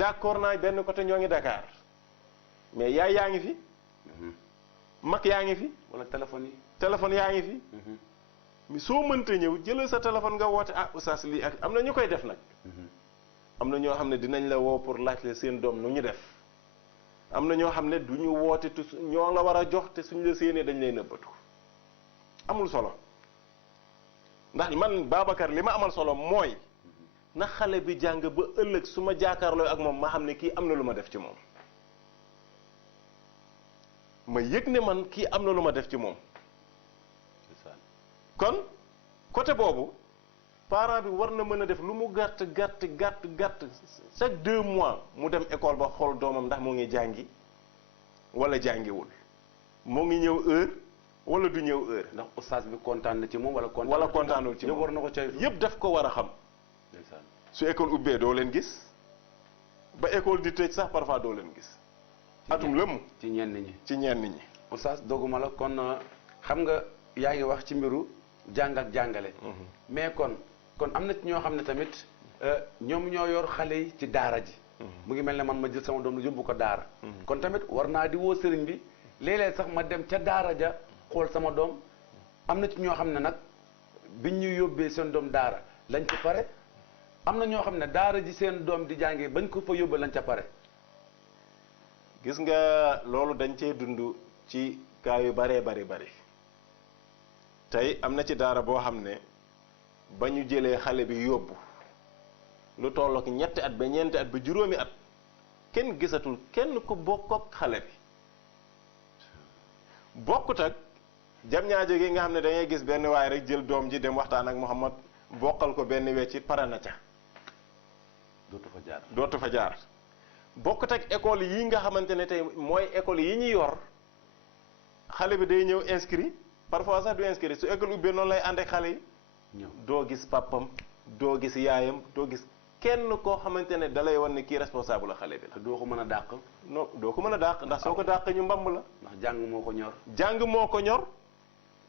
d'accord naa benn côté ñoo ngi Dakar mais yaay yaa ngi fi mag yaa ngi fi wala téléphone yaa ngi fi mais soo mënta ñëw jëlal sa téléphone nga woote oustaz lii ak am na ñu koy def nag am na ñoo xam ne dinañ la woo pour laaj la seen doom nu ñu def am na ñoo xam ne du ñu woote te ñoo la war a jox te suñ la séenee dañ lay nëbbatu amul solo ndax man Babacar li ma amal solo mooy na xale bi jàng ba ëllëg su ma jaakaarloo ak moom ma xam ne kii am na lu ma def ci moom ma yëg ne man kii am na lu ma def ci moom kon côté boobu parent bi war na mën a def lu mu gàtt chaque 2 mois mu dem école ba xool doomam ndax moo ngi jàngi wala jàngiwul moo ngi ñëw heure wala du ñëw heure. ndax oustaz bi kontaan na ci moom wala kontaanul ci moom war na ko cay yëpp daf ko war a xam. su école ubbee doo leen gis ba école di tëj sax parfois doo leen gis. atum lëmm ci ñenn ñi. oustaz dogguma la kon xam nga yaa ngi wax ci mbiru jàng ak jàngale. mais kon am na ci ñoo xam ne tamit ñoom ñoo yor xale yi ci daara ji. mu ngi mel ne man ma jël sama doom lu yóbbu ko daara. kon tamit war naa di woo sëriñ bi léeg-léeg sax ma dem ca daara ja xool sama doom am na ci ñoo xam ne nag biñ ñu yóbbee seen doom daara lañ ci pare am na ñoo xam ne daara ji seen doom di jàngee bañ ko fa yóbbee lañ ca pare. gis nga loolu dañ cee dund ci kaa yu bari tey am na ci daara boo xam ne ba ñu jëlee xale bi yóbbu lu tollook 3 at ba 4 at ba juróomi at kenn gisatul kenn ku bokk ak xale bi bokkut ak jam ñaajo gi nga xam ne da ngay gis benn waay rek jël doom ji dem waxtaan ak Muhammad bokkal ko benn weccit pare na ca dootu fa jaar bokkut ak école yi nga xamante ne tey mooy école yi ñu yor xale bi day ñëw inscrit parfois sax du inscrit su école ubbee noonu lay ànd ak xale yi doo gis papam doo gis yaayam doo gis kenn koo xamante ne dalay wan ne kii responsable la xale bi la. te doo ko mën a dàq. non doo ko mën a dàq ndax soo ko dàq ñu mbamb la. ndax jàng moo ko ñor.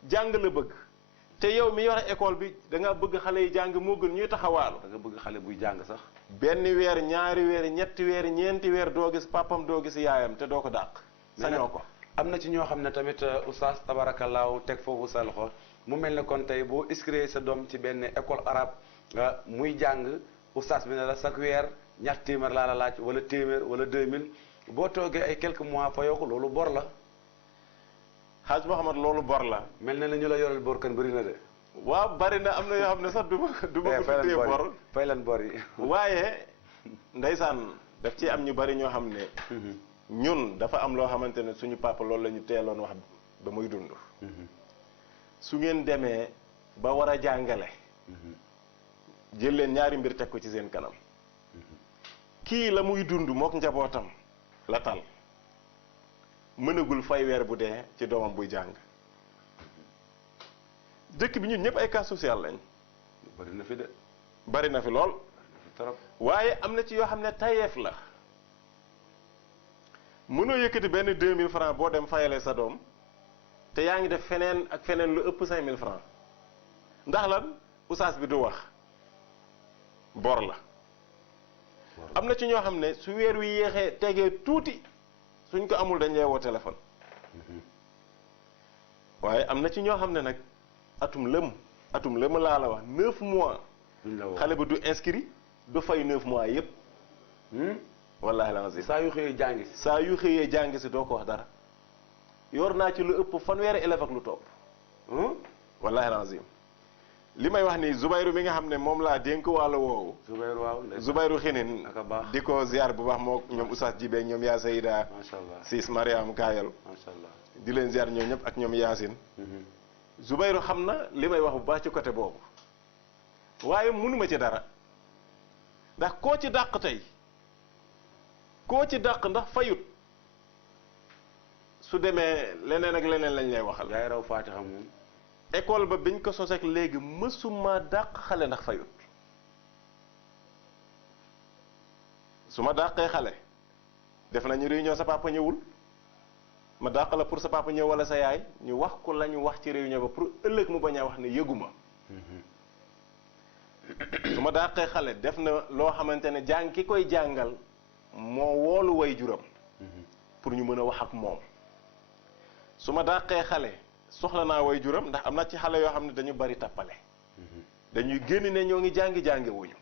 jàng la bëgg te yow mi yore école bi da nga bëgg xale yi jàng moo gën ñuy taxawaalu. da nga bëgg xale buy jàng sax. 1 weer 2 weer 3 weer 4 weer doo gis papam doo gis yaayam te doo ko dàq. sañoo ko. am na ci ñoo xam ne tamit oustaz tabarakallaahu teg foofu sa loxo mu mel ne kon tey boo inscrire sa doom ci benn école arabe muy jàng oustaz bi ne la chaque weer 200 téeméer laa la laaj wala téeméer wala 2000 boo toogee ay quelques mois fayoo ko loolu bor la. Hadj Mouhamad loolu bor la. mel na ñu la yoral bor kan bëri na de. waaw bari na am na yoo xam ne sax du ma ko tuddee bor fay lan bor yi. waaye ndeysaan daf ci am ñu bari ñoo xam ne. ñun dafa am loo xamante ne suñu papa loolu la ñu teeloon wax ba muy dund. su ngeen demee ba war a jàngale. jël leen ñaari mbir teg ko ci seen kanam. kii la muy dund mook njabootam la tal mënagul fay weer bu dee ci doomam buy jàng. dëkk bi ñun ñëpp ay cas social lañ. bari na fi de. bari na fi lool. trop waaye am na ci yoo xam ne tayeef la. mënoo yëkkati benn 2000 francs boo dem fayalee sa doom te yaa ngi def feneen ak feneen lu ëpp 5000 francs ndax lan oustaz bi du wax bor la. am na ci ñoo xam ne su weer wi yéexee tegee tuuti suñ ko amul dañ lay woo téléphone. waaye am na ci ñoo xam ne nag atum lëm laa la wax 9 mois. xale bi du inscrit du fay 9 mois yépp. wallahi la saa yu xëyee jàngi si doo ko wax dara yor naa ci lu ëpp 100 élèves ak lu topp. wallahi lazim li may wax ni Zubayru mi nga xam ne moom laa dénk wàllu woowu. Zubayru xinin di ko ziar bu baax moo ñoom Oustaz Jibe ñoom yaa Sayida. macha allah Sis Mariam Kayal. macha allah di leen ziar ñoom ñëpp ak ñoom Yaasin. Zubayru xam na li may wax bu baax ci côté boobu waaye mënuma ci dara ndax koo ci dàq tey. koo ci dàq ndax fayut su demee leneen ak leneen lañ lay waxal. yaay raw Fatiha moom. école ba biñ ko sos ak léegi mësuma dàq xale ndax fayut su ma dàqee xale def nañu réunion sa papa ñëwul ma dàq la pour sa papa ñëw wala sa yaay ñu wax ko la ñu wax ci réunion ba pour ëllëg mu bañ a wax ne yëguma su ma dàqee xale def na loo xamante ne jàng ki koy jàngal moo woolu way juram pour ñu mën a wax ak moom su ma dàqee xale soxla naa way juram ndax am na ci xale yoo xam ne dañu bari tappale dañuy génn ne ñoo ngi jàngi wuñu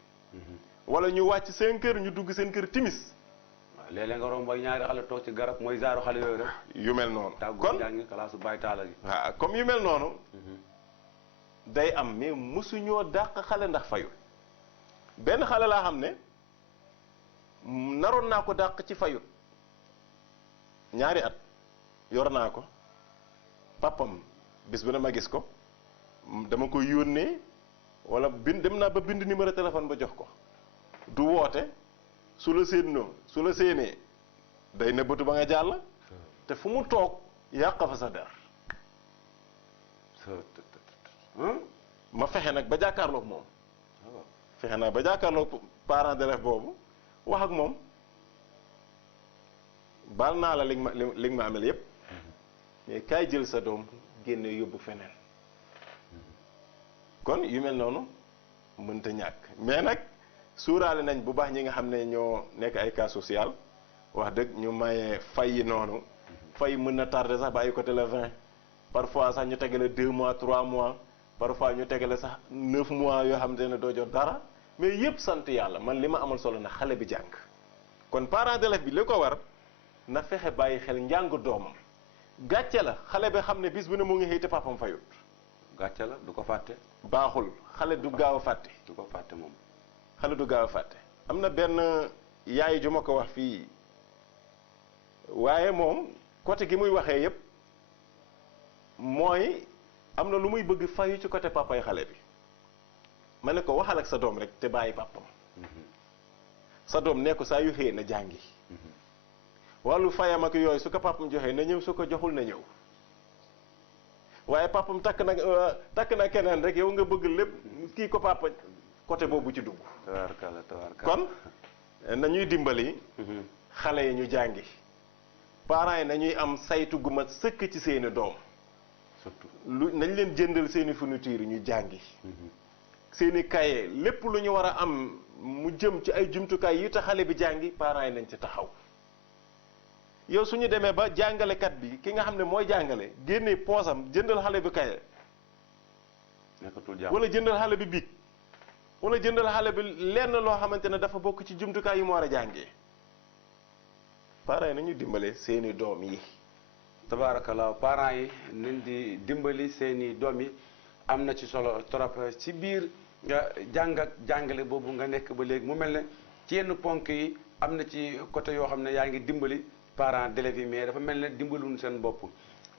wala ñu wàcc seen kër ñu dugg seen kër timis waaw léeg-léeg nga romb ay ñaari xale toog ci garab mooy zaaru xale yooyu rek yu mel noonu kon jàngi kalaasu bàyyi taala gi waaw comme yu mel noonu day am mais mosuñoo dàq xale ndax fayul benn xale laa xam ne naroon naa ko dàq ci fayul ñaari at yor naa ko papam bis bu ne ma gis ko dama koy yónnee wala dem naa ba bind numéro téléphone ba jox ko du woote su la séenee day nëbbatu ba nga jàll te fu mu toog yàq fa sa der ma fexe nag ba jàkkaarloog moom fexe naa ba jàkkaarloog parent d'élève boobu wax ak moom baal naa la li nga ma amel yépp mais kaay jël sa doom génne yóbbu feneen kon yu mel noonu mënta ñàkk mais nag suuraale nañ bu baax ñi nga xam ne ñoo nekk ay cas social wax dëgg ñu mayee fay yi noonu fay mën na tardé sax ba ay côté le 20 parfois sax ñu tegale 2 mois 3 mois parfois ñu tegale sax 9 mois yoo xam ne doo jot dara mais yëpp sant yàlla man li ma amal solo na xale bi jàng kon parent d'élève bi li ko war na fexe bàyyi xel njàng doomam gàcce la xale bi xam ne bis bu ne mu ngi xëy te papam fayut gàcce la du ko fàtte baaxul xale du gaaw a fàtte du ko fàtte moom xale du gaaw a fàtte am na benn yaay ju ma ko wax fii waaye moom côté gi muy waxee yépp mooy am na lu muy bëgg fayu ci côté papay xale bi ma ne ko waxal ak sa doom rek te bàyyi papam sa doom ne ko saa yu xëyee na jàngi wàllu fayam ak yooyu su ko papam joxee na ñëw su ko joxul na ñëw waaye papam takk na keneen rek yow nga bëgg lépp kii ko papa côté boobu ci dugg tabaarkalla kon nañuy dimbali xale yi ñu jàngi parents yi nañuy am saytu gu mat sëkk ci seeni doom surtout nañ leen jëndal seeni fourniture ñu jàngi seeni cahier lépp lu ñu war a am mu jëm ci ay jumtukaay yi tax xale bi jàngi parents yi nañ ci taxaw yow suñu demee ba jàngalekat bi ki nga xam ne mooy jàngale génne poosam jëndal xale bi cahier nekkatul jàmm wala jëndal xale bi bic wala jëndal xale bi lenn loo xamante ne dafa bokk ci jumtukaay yi mu war a jàngee parents yi nañu dimbale seeni doom yi tabaarakallaa parents yi nañ di dimbali seeni doom yi am na ci solo trop ci biir jàng ak jàngale boobu nga nekk ba léegi mu mel ne ci yenn ponk yi am na ci côté yoo xam ne yaa ngi dimbali parents d'élèves yi mais dafa mel ne dimbaluñ seen bopp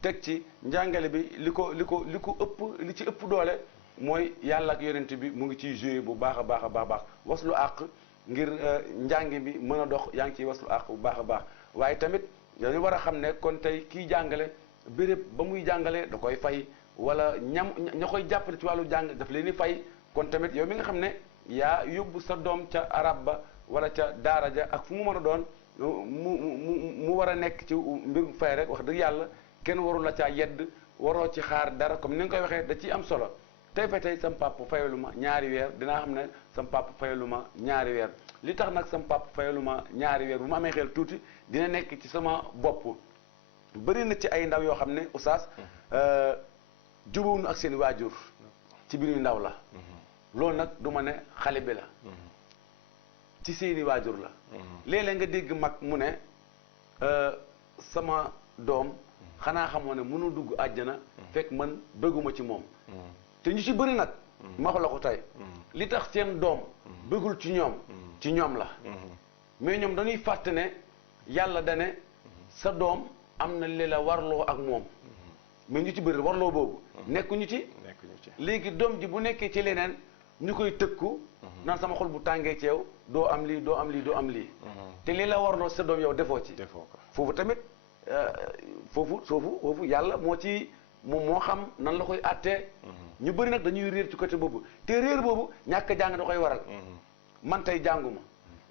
teg ci njàngale bi li ko ëpp li ci ëpp doole mooy yàlla ak yonent bi mu ngi ciy joué bu baax a baax a baax waslu àq ngir njàng bi mën a dox yaa ngi ciy waslu àq bu baax a baax waaye tamit dañu war a xam ne kon tey kiy jàngale béréb ba muy jàngale da koy fay wala ña koy jàppale ci wàllu jàng daf leen di fay kon tamit yow mi nga xam ne yaa yóbbu sa doom ca arab ba wala ca daara ja ak fu mu mën a doon mu war a nekk ci mbirum fay rek wax dëgg yàlla kenn warul la caa yedd waroo ci xaar dara comme ni nga koy waxee da ciy am solo tey fa tey sam papa fayalu ma ñaari weer dinaa xam ne sam papa fayalu ma ñaari weer li tax nag sam papa fayalu ma ñaari weer bu ma amee xel tuuti dina nekk ci sama bopp bëri na ci ay ndaw yoo xam ne oustaz jubóowuñu ak seen waajur ci biir ndaw la loolu nag du ma ne xale bi la ci seeni waajur la léeg-léeg nga dégg mag mu ne sama doom xanaa xamoo ne mënul dugg àjjana fekk man bëgguma ci moom te ñu ci bëri nag ma wax la ko tey li tax seen doom bëggul ci ñoom la mais ñoom dañuy fàtte ne yàlla dane sa doom am na li la warloo ak moom mais ñu ci bëri warloo boobu nekkuñu ci léegi doom ji bu nekkee ci leneen ñu koy tëkku naan sama xol bu tàngee ci yow doo am lii doo am lii doo am lii te li la warloo sa doom yow defoo ci foofu tamit foofu yàlla moo xam nan la koy àttee ñu bëri nag dañuy réer ci côté boobu te réer boobu ñàkk jàng da koy waral man tey jànguma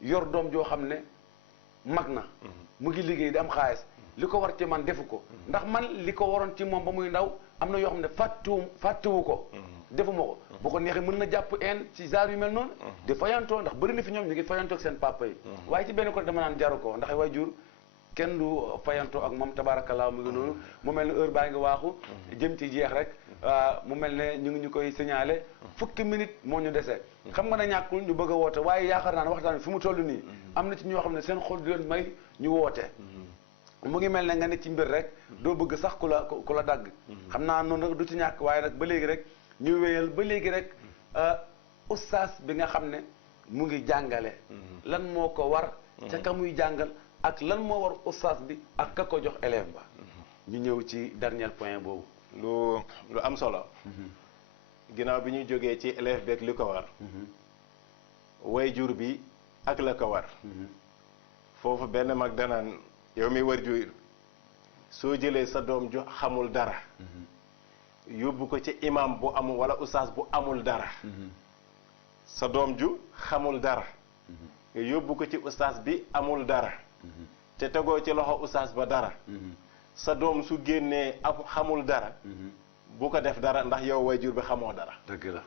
yor doom joo xam ne mag na mu ngi liggéey di am xaalis li ko war ci man defu ko ndax man li ko waroon ci moom ba muy ndaw am na yoo xam ne fàttewu ko defuma ko bu ko neexee mën na jàpp en ci genre yu mel noonu di fayantoo ndax bëri na fi ñoom ñu ngi fayantoo ak seen papa yi waaye ci benn côté dama naan jaru ko ndax waajur kenn du fayantoo ak moom tabaarakallaa mu ngi noonu mu mel ne heure baa ngi waaxu jëm ci jeex rek mu mel ne ñu koy signalé fukki minute moo ñu dese xam nga ne ñàkkul ñu bëgg a woote waaye yaakaar naa ne waxtaan bi fi mu toll nii am na ci ñoo xam ne seen xol di leen may ñu woote mu ngi mel ne nga ne ci mbir rek doo bëgg sax ku la dagg xam naa noonu nag du ci ñàkk waaye nag ba léegi rek ñu wéyal ba léegi rek ustaas bi nga xam ne mu ngi jàngale lan moo ko war ca ka muy jàngal ak lan moo war ustaas bi ak ka ko jox élève ba ñu ñëw ci dernier point boobu lu am solo ginnaaw bi ñu jógee ci élève beeg li ko war waajur bi ak la ko war foofu benn mag danaan yow mi war jur soo jëlee sa doom ju xamul dara yóbbu ko ci imam bu amul wala ustaas bu amul dara sa doom ju xamul dara nga yóbbu ko ci ustaas bi amul dara te tegoo ci loxo ustaas ba dara sa doom su génnee xamul dara bu ko def dara ndax yow waajur bi xamoo dara. dëgg la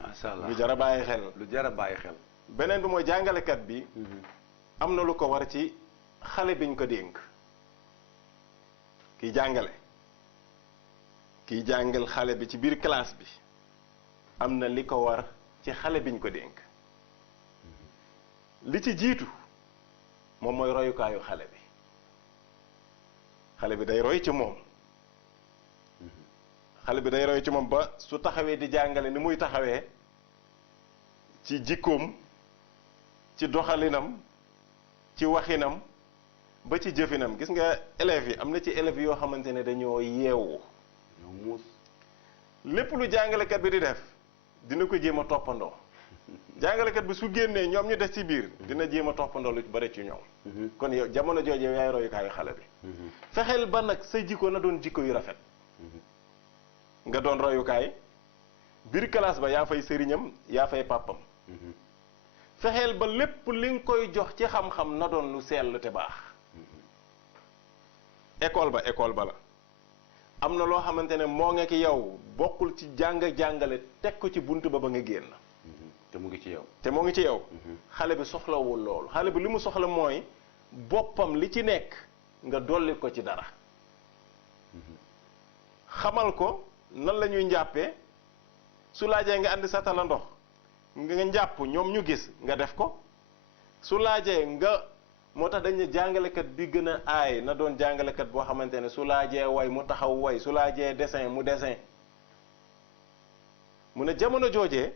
macha allah lu jar a bàyyi xel. lu jar a bàyyi xel. beneen bi mooy jàngalekat bi. am na lu ko war ci xale biñ ko dénk. kiy jàngale. kiy jàngal xale bi ci biir classe bi. am na li ko war ci xale biñ ko dénk. li ci jiitu moom mooy royukaayu xale bi. xale bi day roy ci moom. xale bi day roy ci moom ba su taxawee di jàngale ni muy taxawee ci jikkoom ci doxalinam ci waxinam ba ci jëfinam gis nga élèves yi am na ci élèves yoo xamante ne dañoo yeewu ñoo muus lépp lu jàngalekat bi di def dina ko jéem a toppandoo jàngalekat bi su génnee ñoom ñu des ci biir dina jéem a toppandoo lu bari ci ñoom kon yow jamono jooju yow yaay royukaayu xale bi fexeel ba nag sa jikko na doon jikko yu rafet nga doon royukaay biir classe ba yaa fay sëriñam yaa fay pàppam fexeel ba lépp li nga koy jox ci xam-xam na doon lu sell te baax école ba la am na loo xamante ne moo nga ki yow bokkul ci jàngale teg ko ci bunt ba nga génn te mu ngi ci yow xale bi soxlawul loolu xale bi li mu soxla mooy boppam li ci nekk nga dolli ko ci dara xamal ko nan la ñuy njàppee su laajee nga andi satala ndox nga njàpp ñoom ñu gis nga def ko su laajee nga moo tax dañ ne jàngalekat bi gën a aay na doon jàngalekat boo xamante ne su laajee way mu taxaw way su laajee dessin mu dessin mu ne jamono joojee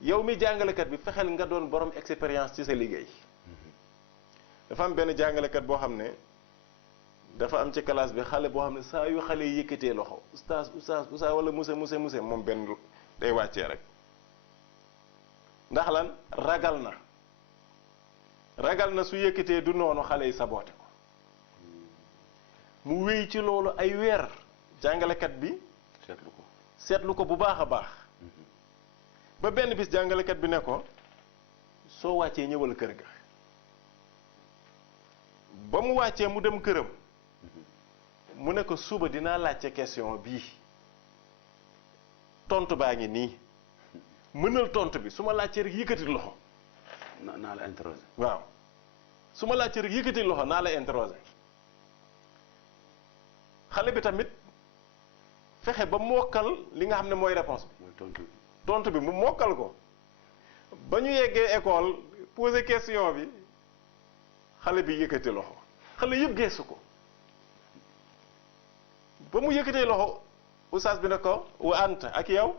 yow mi jàngalekat bi fexeel nga doon borom expérience ci sa liggéey dafa am benn jàngalekat boo xam ne dafa am ci classe bi xale boo xam ne saa yu xale yi yëkkatee loxo oustaz wala muse moom benn day wàccee rek ndax lan ragal na su yëkkatee du noonu xale yi saboote ko mu wéy ci loolu ay weer jàngalekat bi seetlu ko bu baax a baax ba benn bis jàngalekat bi ne ko soo wàccee ñëwal kër ga ba mu wàccee mu dem këram mu ne ko suba dinaa laajte question bii tontu baa ngi nii mënal tontu bi su ma laajtee rek yëkkati loxo naa la interroger waaw su ma laajtee rek yëkkati loxo naa la interroger xale bi tamit fexe ba mokkal li nga xam ne mooy réponse bi tontu bi mu mokkal ko ba ñu yeggee école poser question bi xale bi yëkkati loxo xale yëpp geesu ko ba mu yëkkatee loxo oustaz bi ne ko wa ant ak yow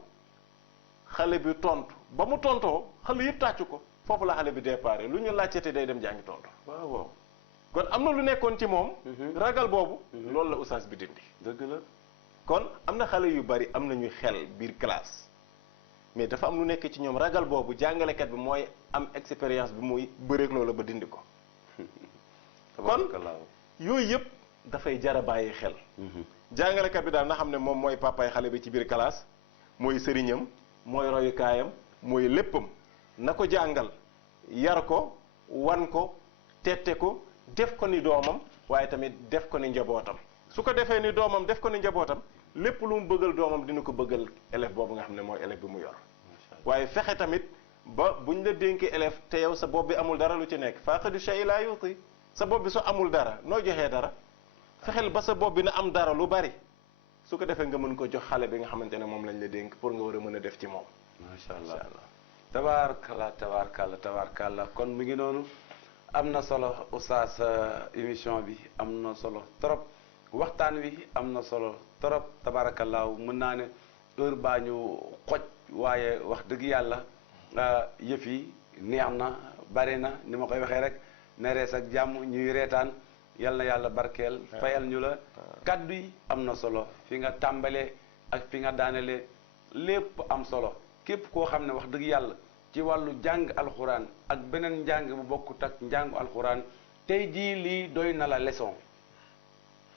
xale bi tontu ba mu tontoo xale yëpp tàccu ko foofu la xale bi déparé lu ñu laajte day dem jàngi tontu waaw kon am na lu nekkoon ci moom ragal boobu loolu la oustaz bi dindi dëgg la kon am na xale yu bari am nañu xel biir classe mais dafa am lu nekk ci ñoom ragal boobu jàngalekat bi mooy am expérience bi muy bëreeg loolu ba dindi ko kon yooyu yëpp dafay jar a bàyyi xel jàngalekat bi daal na xam ne moom mooy papaay xale bi ci biir classe mooy sëriñam mooy royukaayam mooy léppam na ko jàngal yar ko wan ko tette ko def ko ni doomam waaye tamit def ko ni njabootam su ko defee ni doomam def ko ni njabootam lépp lu mu bëggal doomam dina ko bëggal élève boobu nga xam ne mooy élève bi mu yor waaye fexe tamit ba buñ la dénkee élève te yow sa bopp bi amul dara lu ci nekk faaqidu shay laa yuti sa bopp bi su amul dara noo joxee dara fexeel ba sa bopp bi na am dara lu bari su ko defee nga mën ko jox xale bi nga xamante ne moom lañ la dénk pour nga war a mën a def ci moom macha allah tabaarkalla kon mi ngi noonu am na solo oustaz émission bi am na solo trop waxtaan wi am na solo trop tabaarakallaahu mën naa ne heure baa ñu xoj waaye wax dëgg yàlla yëf yi neex na bari na ni ma koy waxee rek ne rees ak jàmm ñuy reetaan yal na yàlla barkeel fayal ñu la kaddu yi am na solo fi nga tàmbalee ak fi nga daanelee lépp am solo képp koo xam ne wax dëgg yàlla ci wàllu jàng alxuraan ak beneen njàng bu bokkut ak njàngu alxuraan tey jii lii doy na la leçon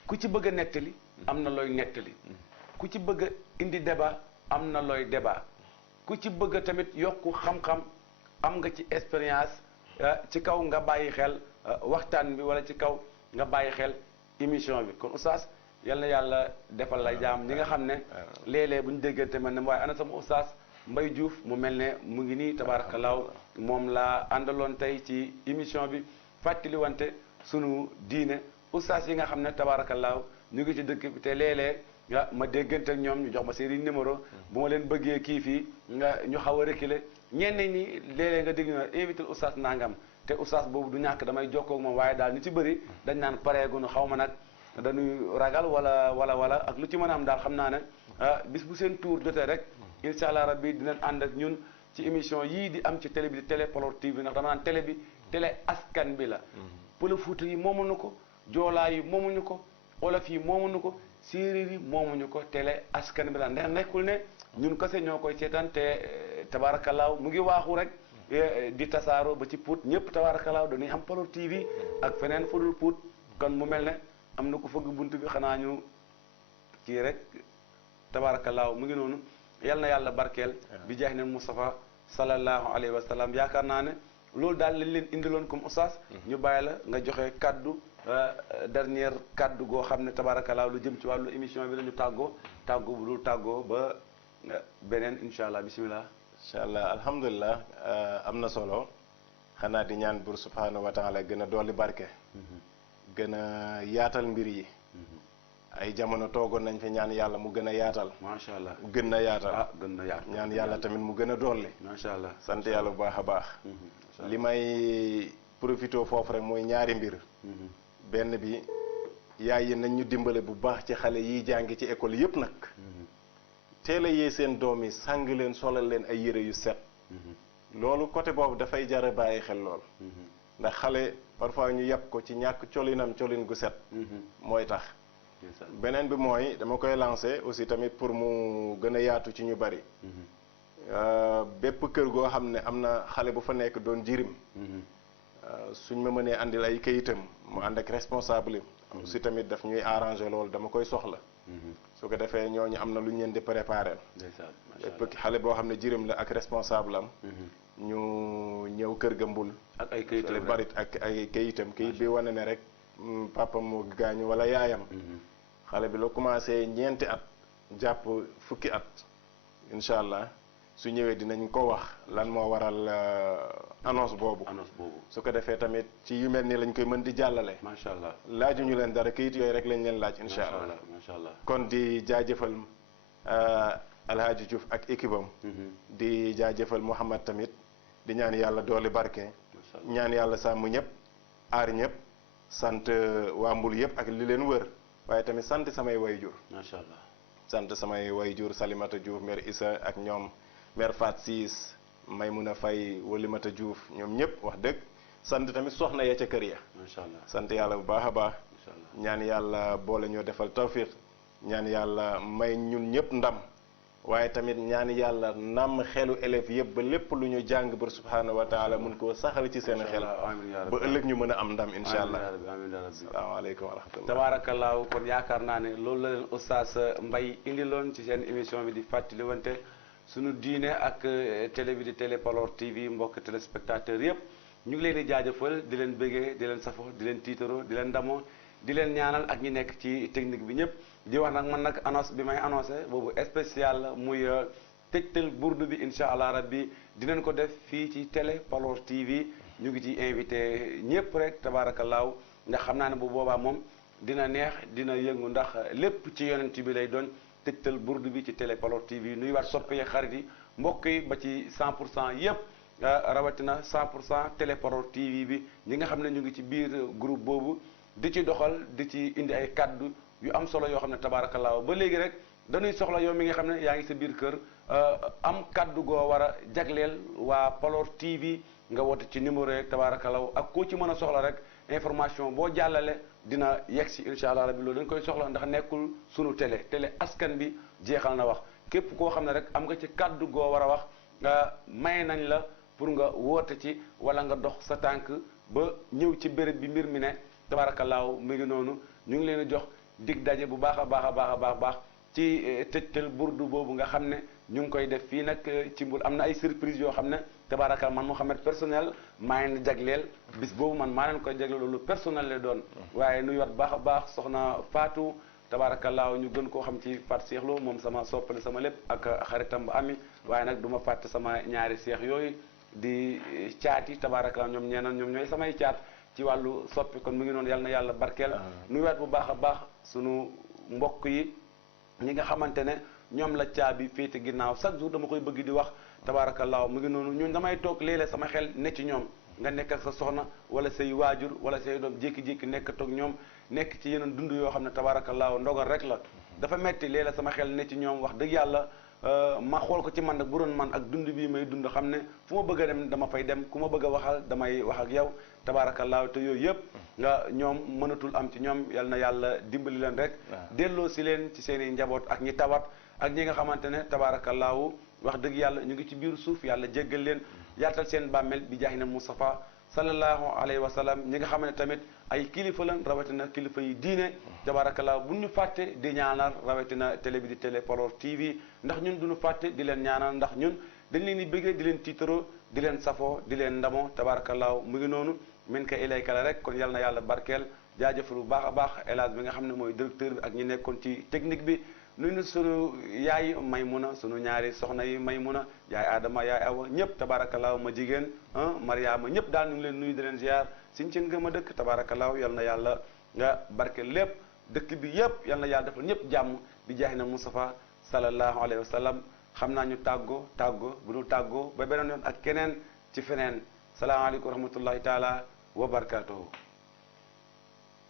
ku ci bëgg a nettali am na looy nettali ku ci bëgg a indi débat am na looy débat ku ci bëgg a tamit yokku xam-xam am nga ci expérience ci kaw nga bàyyi xel waxtaan bi wala ci kaw nga bàyyi xel émission bi kon oustaz yal na yàlla defal la jaam ñi nga xam ne léeg-léeg bu ñu déggante man ne waaye ana sama oustaz Mbaye Diouf mu mel ne mu ngi nii tabaarakallaahu moom laa àndaloon tey ci émission bi fàttali wante sunu diine oustaz yi nga xam ne tabaarakallaahu ñu ngi ci dëkk bi te léeg-léeg ma déggante ak ñoom ñu jox ma seeni numéro bu ma leen bëggee kii fii nga ñu xaw a reculer ñenn ñi léeg-léeg nga dégg na invité oustaz nangam te oustaz boobu du ñàkk damay jokkoo ak moom waaye daal ñu ci bëri dañ naan pareegunu xaw ma nag dañuy ragal wala ak lu ci mën a am daal xam naa ne bis bu seen tour jotee rek incha allah rabbi dinañ ànd ak ñun ci émission yii di am ci télé bi di Télé Paloor TV ndax dama naan télé bi télé askan bi la Pël Fuuta yi moomuñu ko joolaa yi moomuñu ko olof yi moomuñu ko séeréer yi moomuñu ko télé askan bi la ndax nekkul ne ñun kese ñoo koy seetaan te tabaarakallaahu mu ngi waaxu rek di tasaaroo ba ci Pout ñëpp tabaarakallaahu dañuy am Paloor TV ak feneen fudul Pout kon mu mel ne am na ko fëgg bunt bi xanaa ñu kii rek tabaarakallaahu mu ngi noonu yal na yàlla barkeel bi jeex ne Moustapha sallallahu alayhi wa sallam yaakaar naa ne loolu daal lañ leen indiloon comme oustaz ñu bàyyi la nga joxe kaddu dernière kaddu goo xam ne tabaarakallaahu lu jëm ci wàllu émission bi la ñu tàggoo bu dul tàggoo ba beneen incha allah bisimilah. incha allah alhamdulilah am na solo xanaa di ñaan buur subhanahu wa taala gën a dolli barke gën a yaatal mbir yi ay jamono toogoon nañ fi ñaan yàlla mu gën a yaatal macha allah gën na yaatal gën na yaatal ñaan yàlla tamit mu gën a dolli macha allah sant yàlla bu baax a baax li may profité foofu rek mooy ñaari mbir benn bi yaay yi nañ ñu dimbale bu baax ci xale yiy jàngi ci école yëpp nag teel a yee seen doom yi sàng leen solal leen ay yére yu set loolu côté boobu dafay jar a bàyyi xel lool ndax xale parfois ñu yàpp ko ci ñàkk colin gu set mooy tax beneen bi mooy dama koy lancé aussi tamit pour mu gën a yaatu ci ñu bari bépp kër goo xam ne am na xale bu fa nekk doon jirim suñ ma mënee andil ay kayitam mu ànd ak responsable aussi tamit daf ñuy arrangé loolu dama koy soxla su ko defee ñooñu am na lu ñu leen di préparé bépp xale boo xam ne jirim la ak responsable am ñu ñëw kër ga mbul ak ay kayitam barit ak ay kayitam kayit bi wane ne rek papa mu gaañu wala yaayam xale bi la commencé ñeenti at jàpp fukki at incha allah su ñëwee dinañ ko wax lan moo waral annonce boobu su ko defee tamit ci yu mel nii lañ koy mën di jàllale macha allah laajuñu leen dara kayit yooyu rek lañ leen laaj incha allah macha allah kon di jaajëfal Alhaji Diouf ak équipe am di jaajëfal Mouhamad tamit di ñaan yàlla dooli barke ñaan yàlla sàmm ñëpp aar ñëpp sant waa Mbul yëpp ak li leen wër waaye tamit sant samay wayjur macha allah sant samay wayjur Salimata Diouf mère Issa ak ñoom mère Fat Siis Maymuna Fay Walimata Diouf ñoom ñëpp wax dëgg sant tamit soxna ya ca kër ya macha allah sant yàlla bu baax a baax ñaan yàlla boole ñoo defal tawfiq ñaan yàlla may ñun ñëpp ndam waaye tamit ñaan yàlla namm xelu élèves yëpp ba lépp lu ñu jàng bur subhanahu wa taala mun koo saxal ci seen xel ba ëllëg ñu mën a am ndam incha allah asalaamaaleykum wa rahmatullah tabaarakallaahu kon yaakaar naa ne loolu la leen oustaz Mbaye indiloon ci seen émission bi di fàttali wante suñu diine ak télé bi di Télé Paloor TV mbokk téléspectateurs yëpp ñu ngi leen di jaajëfal di leen bëggee di leen safo di leen tiitaroo di leen ndamoo di leen ñaanal ak ñi nekk ci technique bi ñëpp di wax nag man nag annonce bi may annoncé boobu spécial la muy tëjtal burdu bi incha allah rabbi dinañ ko def fii ci télé Paloor TV ñu ngi ci invité ñëpp rek tabaarakallaahu ndax xam naa ne bu boobaa moom dina neex dina yëngu ndax lépp ci yonent bi lay doon tëjtal burdu bi ci télé Paloor TV nuy waat soppe yi xarit yi mbokk yi ba ci 100% yëpp rawatina 100% télé Paloor TV bi ñi nga xam ne ñu ngi ci biir groupe boobu di ci doxal di ci indi ay kaddu yu am solo yoo xam ne tabaarakallaahu ba léegi rek dañuy soxla yow mi nga xam ne yaa ngi sa biir kër am kaddu goo war a jagleel waa Paloor TV nga woote ci numéro yeeg tabaarakallaahu ak koo ci mën a soxla rek information boo jàllale dina yegg si incha allah rabbi loolu dañ koy soxla ndax nekkul sunu télé askan bi jeexal na wax képp koo xam ne rek am nga ci kaddu goo war a wax may nañ la pour nga woote ci wala nga dox sa tànk ba ñëw ci béréb bi mbir mi ne tabaarakallaahu mu ngi noonu ñu ngi leen di jox dig daje bu baax a baax ci tëjtal burdu boobu nga xam ne ñu ngi koy def fii nag ci Mbour am na ay surprise yoo xam ne tabaarakallaahu man Mouhamed personnel maa ngi jagleel bis boobu man maa leen koy jagleel loolu personnel lay doon waaye nuy wat baax a baax soxna Fatou tabaarakallaahu ñu gën koo xam ci Fatou Cheikh Lo moom sama soppali sama lépp ak xaritam ba ami waaye nag du ma fàtte sama ñaari seex yooyu di caat yi tabaarakallaahu ñoom ñooy samay caat ci wàllu soppi kon mu ngi noonu yal na yàlla barkeel nuy wat bu baax a baax sunu mbokk yi ñi nga xamante ne ñoom la caabi féete ginnaaw chaque jour dama koy bëgg di wax tabaarakallaahu mu ngi noonu ñun damay toog léeg-léeg sama xel ne ci ñoom nga nekk ak sa soxna wala say waajur wala say doom jékki-jékki nekk toog ñoom nekk ci yeneen dund yoo xam ne tabaarakallaahu ndogal rek la dafa metti léeg-léeg sama xel ne ci ñoom wax dëgg yàlla ma xool ko ci man nag bu doon man ak dund bii may dund xam ne fu ma bëgg a dem dama fay dem ku ma bëgg a waxal damay wax ak yow tabaarakallaahu te yooyu yëpp nga ñoom mënatul am ci ñoom yal na yàlla dimbali leen rek delloo si leen ci seen i njaboot ak ñi tawat ak ñi nga xamante ne tabaarakallaahu wax dëgg yàlla ñu ngi ci biir suuf yàlla jéggal leen yaatal seen bàmmeel bi jaahi na Mustafa sallallahu alayhi wa sallam ñi nga xam ne tamit ay kilifa lan rawatina kilifa yi diine tabaarakallaahu bu ñu fàtte di ñaanal rawatina télé bi di télé Paloor TV ndax ñun duñu fàtte di leen ñaanal ndax ñun dañ leen di bëggee di leen tiitaroo di leen safoo di leen ndamoo tabaarakallaahu mu ngi noonu min ka ilayka la rek kon yal na yàlla barkeel jaajëfal bu baax a baax El Hadj bi nga xam ne mooy directeur bi ak ñi nekkoon ci technique bi nuyu sunu yaay Maymuna sunu ñaari soxna yi Maymuna yaay Adama yaay Awa ñëpp tabaarakallaahu ma jigéen Mariama ñëpp daal ñu ngi leen nuyu di leen ziar siñ ci ngëm a dëkk tabaarakallaahu yal na yàlla nga barkeel lépp dëkk bi yëpp yal na yàlla defal ñëpp jàmm bi jaahi na Mustafa sallallahu alayhi wa sallam xam naa ñu tàggoo bu dul tàggoo ba beneen yoon ak keneen ci feneen salaamaaleykum wa rahmatullahi taala wa barakaatuhu